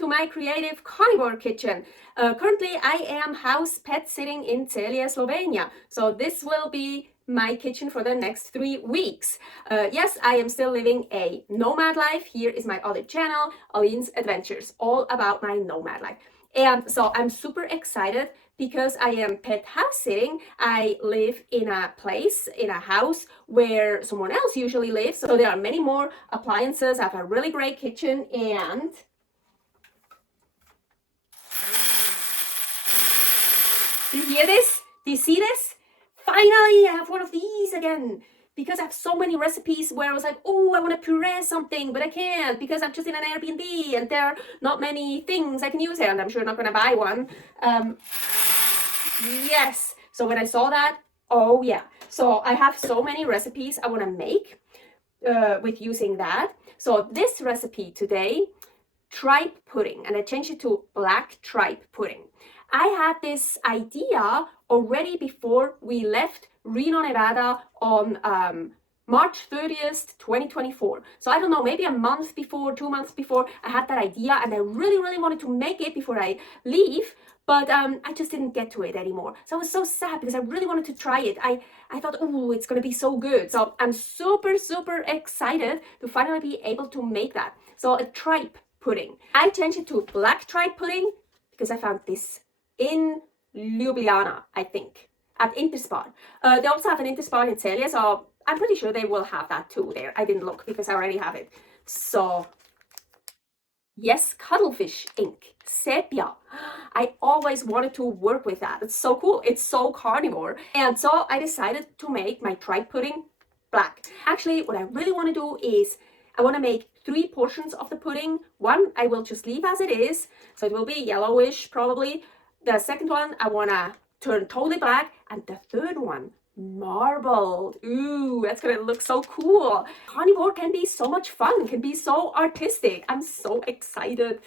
to my creative carnivore kitchen. Currently, I am house pet sitting in Celje, Slovenia. So this will be my kitchen for the next 3 weeks. Yes, I am still living a nomad life. Here is my other channel, Aline's Adventures, all about my nomad life. And so I'm super excited because I am pet house sitting. I live in a place, in a house where someone else usually lives. So there are many more appliances. I have a really great kitchen and do you hear this? Do you see this? Finally, I have one of these again. Because I have so many recipes where I was like, oh, I want to puree something, but I can't because I'm just in an Airbnb and there are not many things I can use here, and I'm sure not going to buy one. Yes. So when I saw that, oh yeah. So I have so many recipes I want to make with using that. So this recipe today, tripe pudding, and I changed it to black tripe pudding. I had this idea already before we left Reno, Nevada on March 30th, 2024. So I don't know, maybe a month before, 2 months before, I had that idea and I really wanted to make it before I leave, but I just didn't get to it anymore. So I was so sad because I really wanted to try it. I thought, oh, it's gonna be so good. So I'm super excited to finally be able to make that. So a tripe pudding. I changed it to black tripe pudding because I found this in Ljubljana, I think, at Interspar. They also have an Interspar in Celje, so I'm pretty sure they will have that too there. I didn't look because I already have it. So, yes, Cuttlefish Ink, Sepia. I always wanted to work with that. It's so cool. It's so carnivore. And so I decided to make my tripe pudding black. Actually, what I really want to do is I want to make 3 portions of the pudding. One I will just leave as it is, so it will be yellowish probably. The second one I want to turn totally black, and the third one marbled. Ooh, that's gonna look so cool. Carnivore can be so much fun, can be so artistic. I'm so excited.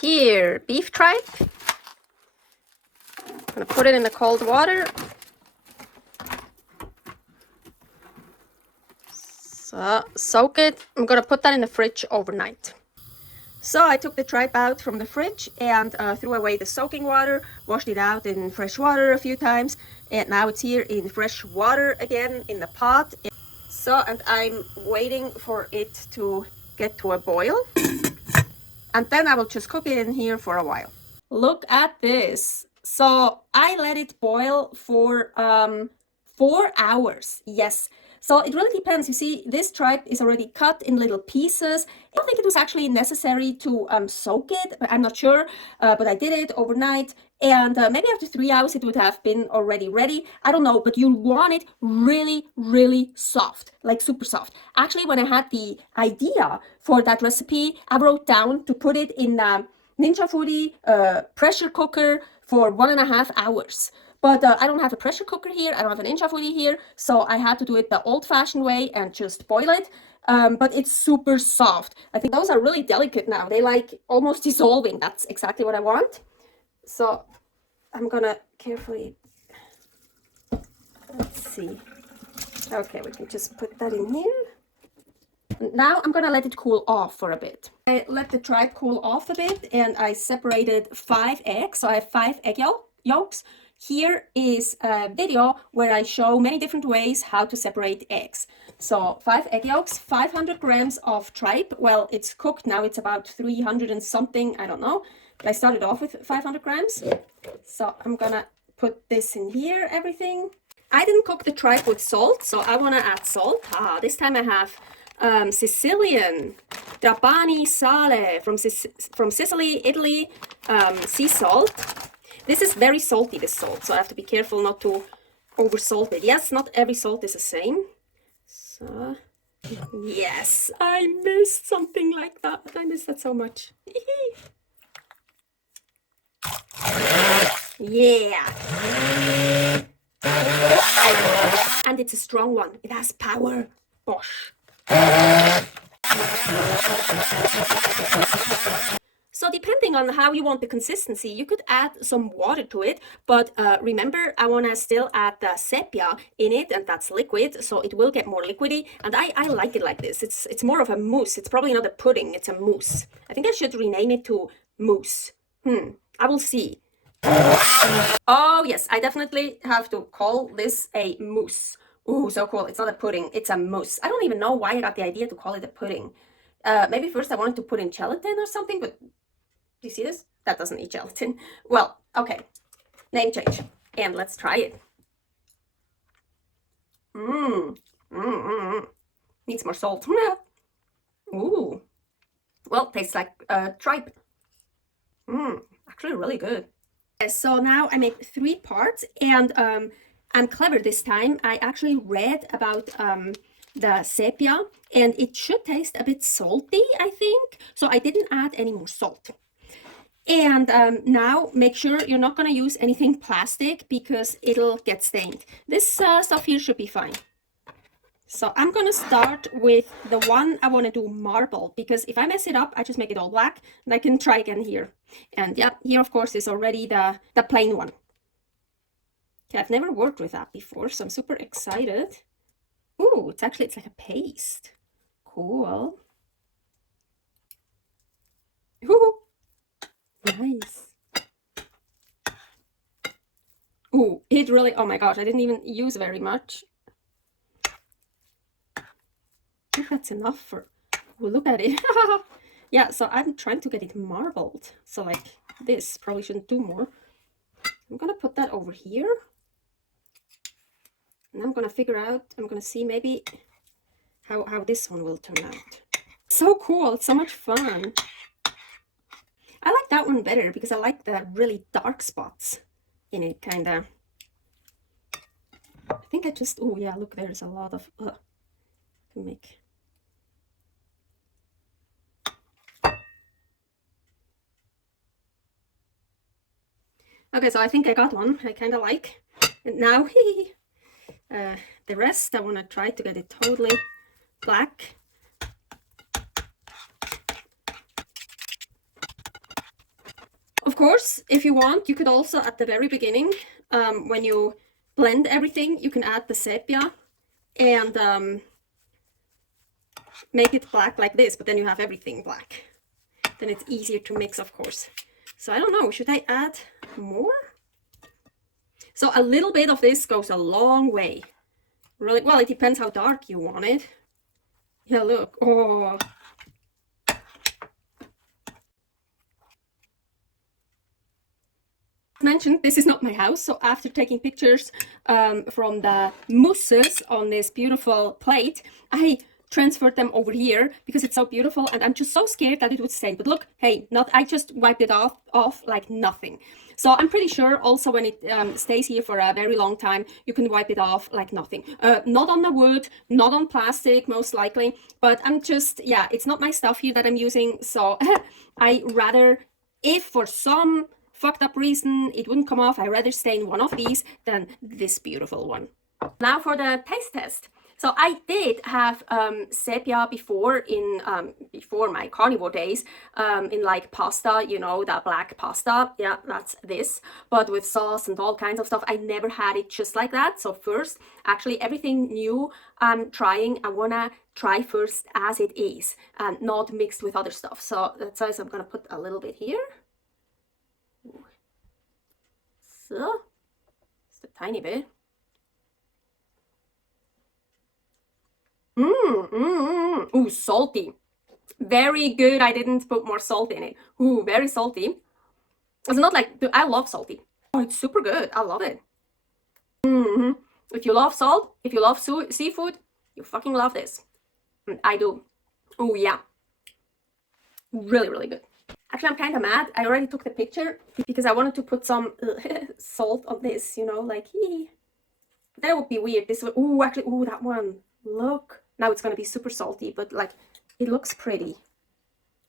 Here, beef tripe. I'm gonna put it in the cold water. So soak it. I'm gonna put that in the fridge overnight. So I took the tripe out from the fridge and threw away the soaking water, washed it out in fresh water a few times, and now it's here in fresh water again in the pot. So, and I'm waiting for it to get to a boil, and then I will just cook it in here for a while. Look at this. So I let it boil for 4 hours. Yes. So it really depends. You see, this tripe is already cut in little pieces. I don't think it was actually necessary to soak it, but I'm not sure. But I did it overnight, and maybe after 3 hours it would have been already ready. I don't know, but you want it really soft, like super soft. Actually, when I had the idea for that recipe, I wrote down to put it in a Ninja Foodi pressure cooker for 1.5 hours. But I don't have a pressure cooker here, I don't have an Ninja Foodi here, so I had to do it the old-fashioned way and just boil it. But it's super soft. I think those are really delicate now. They like almost dissolving. That's exactly what I want. So I'm gonna carefully, let's see. Okay, we can just put that in here. Now I'm gonna let it cool off for a bit. I let the tripe cool off a bit and I separated 5 eggs. So I have 5 egg yolks. Here is a video where I show many different ways how to separate eggs. So 5 egg yolks, 500 grams of tripe. Well, it's cooked now, it's about 300 and something, I don't know. But I started off with 500 grams. So I'm gonna put this in here, everything. I didn't cook the tripe with salt, so I wanna add salt. This time I have Sicilian Trapani Sale from Sicily, Italy, sea salt. This is very salty, this salt, so I have to be careful not to over salt it. Yes, not every salt is the same. So, yes, I missed something like that. I miss that so much. Yeah. And it's a strong one. It has power. Bosh. So depending on how you want the consistency, you could add some water to it, but remember, I want to still add the sepia in it, and that's liquid, so it will get more liquidy, and I like it like this. It's more of a mousse. It's probably not a pudding, it's a mousse. I think I should rename it to mousse. I will see. Oh yes, I definitely have to call this a mousse. Ooh, so cool. It's not a pudding, it's a mousse. I don't even know why I got the idea to call it a pudding. Maybe first I wanted to put in gelatin or something, but do you see this? That doesn't need gelatin. Well, okay, name change, and let's try it. Needs more salt. Ooh, well, tastes like tripe. Actually really good. So now I made 3 parts, and I'm clever this time. I actually read about the sepia, and it should taste a bit salty, I think. So I didn't add any more salt. And now make sure you're not going to use anything plastic because it'll get stained. This stuff here should be fine. So I'm going to start with the one I want to do marble, because if I mess it up, I just make it all black, and I can try again here. And yeah, here of course is already the plain one. Okay, I've never worked with that before, so I'm super excited. Ooh, it's like a paste. Cool. Ooh, nice. Ooh, it really, oh my gosh, I didn't even use very much. I think that's enough for, oh, look at it. Yeah, so I'm trying to get it marbled. So like this, probably shouldn't do more. I'm gonna put that over here. And I'm gonna figure out, I'm gonna see maybe how this one will turn out. So cool, it's so much fun. I like that one better because I like the really dark spots in it, kinda. I think I just, oh yeah, look, there's a lot of, I can make. Okay, so I think I got one I kind of like. And now, the rest, I want to try to get it totally black. Of course, if you want, you could also, at the very beginning, when you blend everything, you can add the sepia and make it black like this, but then you have everything black. Then it's easier to mix, of course. So I don't know, should I add more? So a little bit of this goes a long way. Really, well, it depends how dark you want it. Yeah, look. Oh. As mentioned, this is not my house, so after taking pictures from the mousses on this beautiful plate, I transferred them over here because it's so beautiful, and I'm just so scared that it would stain. But look, hey, I just wiped it off like nothing. So I'm pretty sure also when it stays here for a very long time, you can wipe it off like nothing. Not on the wood, not on plastic, most likely, but I'm just, yeah, it's not my stuff here that I'm using. So I rather, if for some fucked up reason it wouldn't come off, I rather stain one of these than this beautiful one. Now for the taste test. So I did have sepia before in before my carnivore days in like pasta, you know, that black pasta. Yeah, that's this, but with sauce and all kinds of stuff. I never had it just like that. So first, actually everything new I'm trying, I wanna try first as it is and not mixed with other stuff. So that's why I'm gonna put a little bit here. So just a tiny bit. Ooh, salty. Very good. I didn't put more salt in it. Ooh, very salty. It's not like, I love salty. Oh, it's super good. I love it. If you love salt, if you love seafood, you fucking love this. I do. Oh, yeah. Really, really good. Actually, I'm kind of mad. I already took the picture because I wanted to put some salt on this, you know, like, that would be weird. This would, ooh, actually, ooh, that one. Look. Now it's going to be super salty, but like, it looks pretty.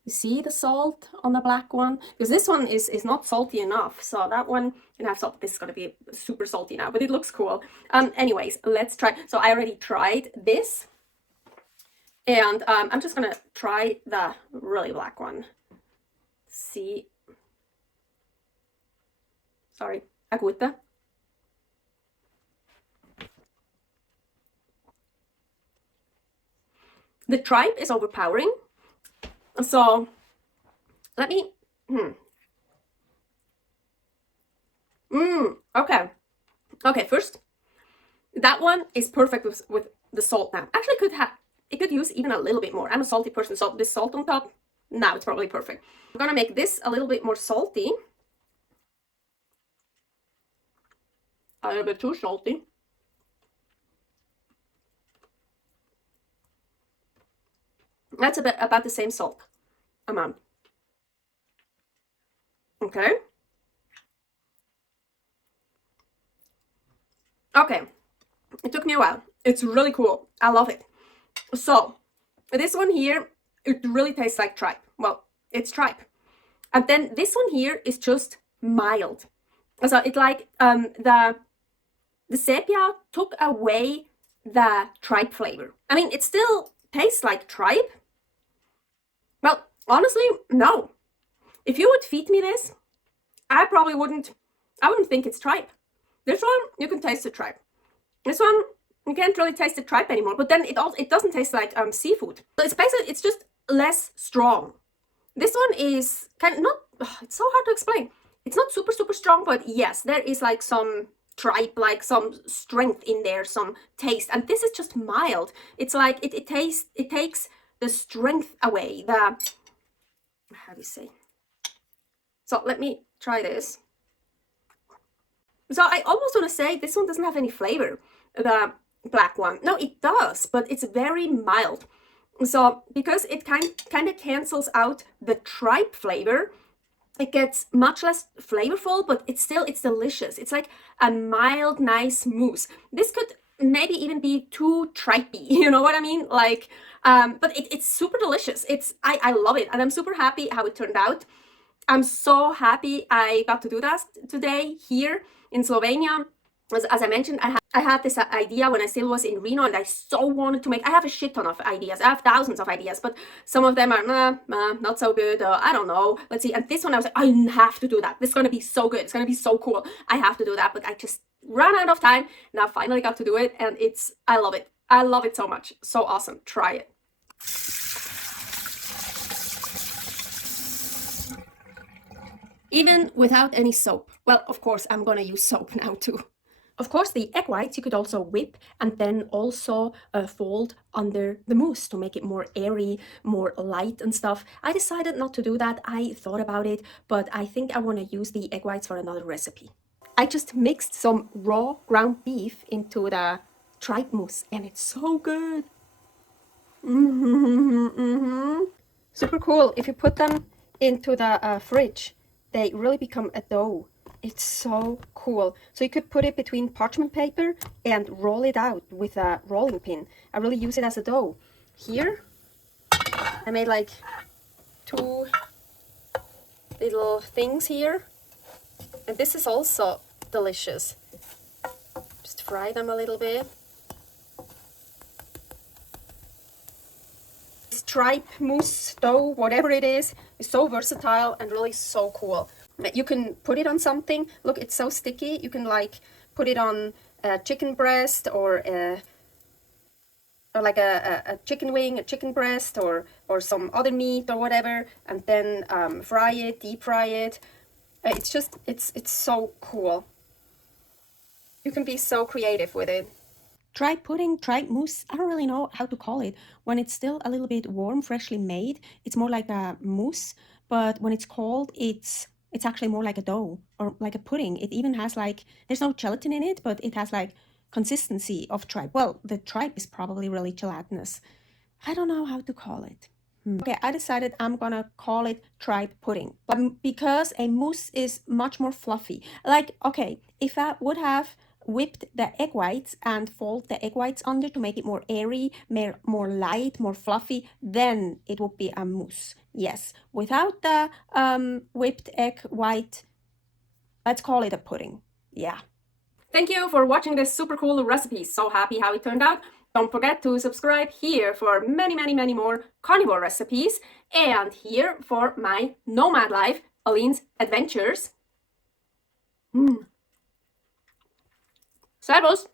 You see the salt on the black one? Because this one is not salty enough. So that one can have salt. This is going to be super salty now, but it looks cool. Anyways, let's try. So I already tried this. And I'm just going to try the really black one. See, Sorry, agute. The tripe is overpowering. So let me, okay. Okay, first, that one is perfect with the salt now. Actually, it could use even a little bit more. I'm a salty person, so this salt on top, now it's probably perfect. I'm gonna make this a little bit more salty. A little bit too salty. That's about the same salt amount. Okay. Okay. It took me a while. It's really cool. I love it. So, this one here, it really tastes like tripe. Well, it's tripe. And then this one here is just mild. So it like the sepia took away the tripe flavor. I mean, it still tastes like tripe. Well, honestly, no. If you would feed me this, I probably wouldn't. I wouldn't think it's tripe. This one, you can taste the tripe. This one, you can't really taste the tripe anymore. But then it doesn't taste like seafood. So it's basically, it's just less strong. This one is kind of not. It's so hard to explain. It's not super strong, but yes, there is like some tripe, like some strength in there, some taste. And this is just mild. It's like it takes the strength away. How do you say? So let me try this. So I almost want to say this one doesn't have any flavor, the black one. No, it does, but it's very mild. So because it kind of cancels out the tripe flavor, it gets much less flavorful, but it's delicious. It's like a mild, nice mousse. This could maybe even be too tripey, you know what I mean? Like, but it's super delicious. I love it, and I'm super happy how it turned out. I'm so happy I got to do that today here in Slovenia. As I mentioned, I had this idea when I still was in Reno, and I so wanted to make. I have a shit ton of ideas. I have thousands of ideas, but some of them are not so good. I don't know. Let's see. And this one, I was like, I have to do that. This is gonna be so good. It's gonna be so cool. I have to do that. But I just ran out of time. Now I finally got to do it, and I love it. I love it so much. So awesome. Try it. Even without any soap. Well, of course, I'm gonna use soap now too. Of course, the egg whites you could also whip and then also fold under the mousse to make it more airy, more light and stuff. I decided not to do that. I thought about it, but I think I want to use the egg whites for another recipe. I just mixed some raw ground beef into the tripe mousse, and it's so good. Super cool. If you put them into the fridge, they really become a dough. It's so cool. So you could put it between parchment paper and roll it out with a rolling pin. I really use it as a dough. Here, I made like 2 little things here. And this is also delicious. Just fry them a little bit. This tripe mousse dough, whatever it is so versatile and really so cool. You can put it on something. Look, it's so sticky. You can like put it on a chicken breast or like a chicken wing, a chicken breast, or some other meat or whatever, and then fry it, deep fry it. It's just it's so cool. You can be so creative with it. Tripe pudding, tripe mousse, I don't really know how to call it. When it's still a little bit warm, freshly made, it's more like a mousse, but when it's cold, it's actually more like a dough or like a pudding. It even has like, there's no gelatin in it, but it has like consistency of tripe. Well, the tripe is probably really gelatinous. I don't know how to call it. Okay, I decided I'm gonna call it tripe pudding, but because a mousse is much more fluffy. Like, okay, if I would have whipped the egg whites and fold the egg whites under to make it more airy, more light, more fluffy, then it would be a mousse. Yes, without the whipped egg white, let's call it a pudding. Yeah. Thank you for watching this super cool recipe. So happy how it turned out. Don't forget to subscribe here for many more carnivore recipes, and here for my nomad life, Aline's adventures. Servus!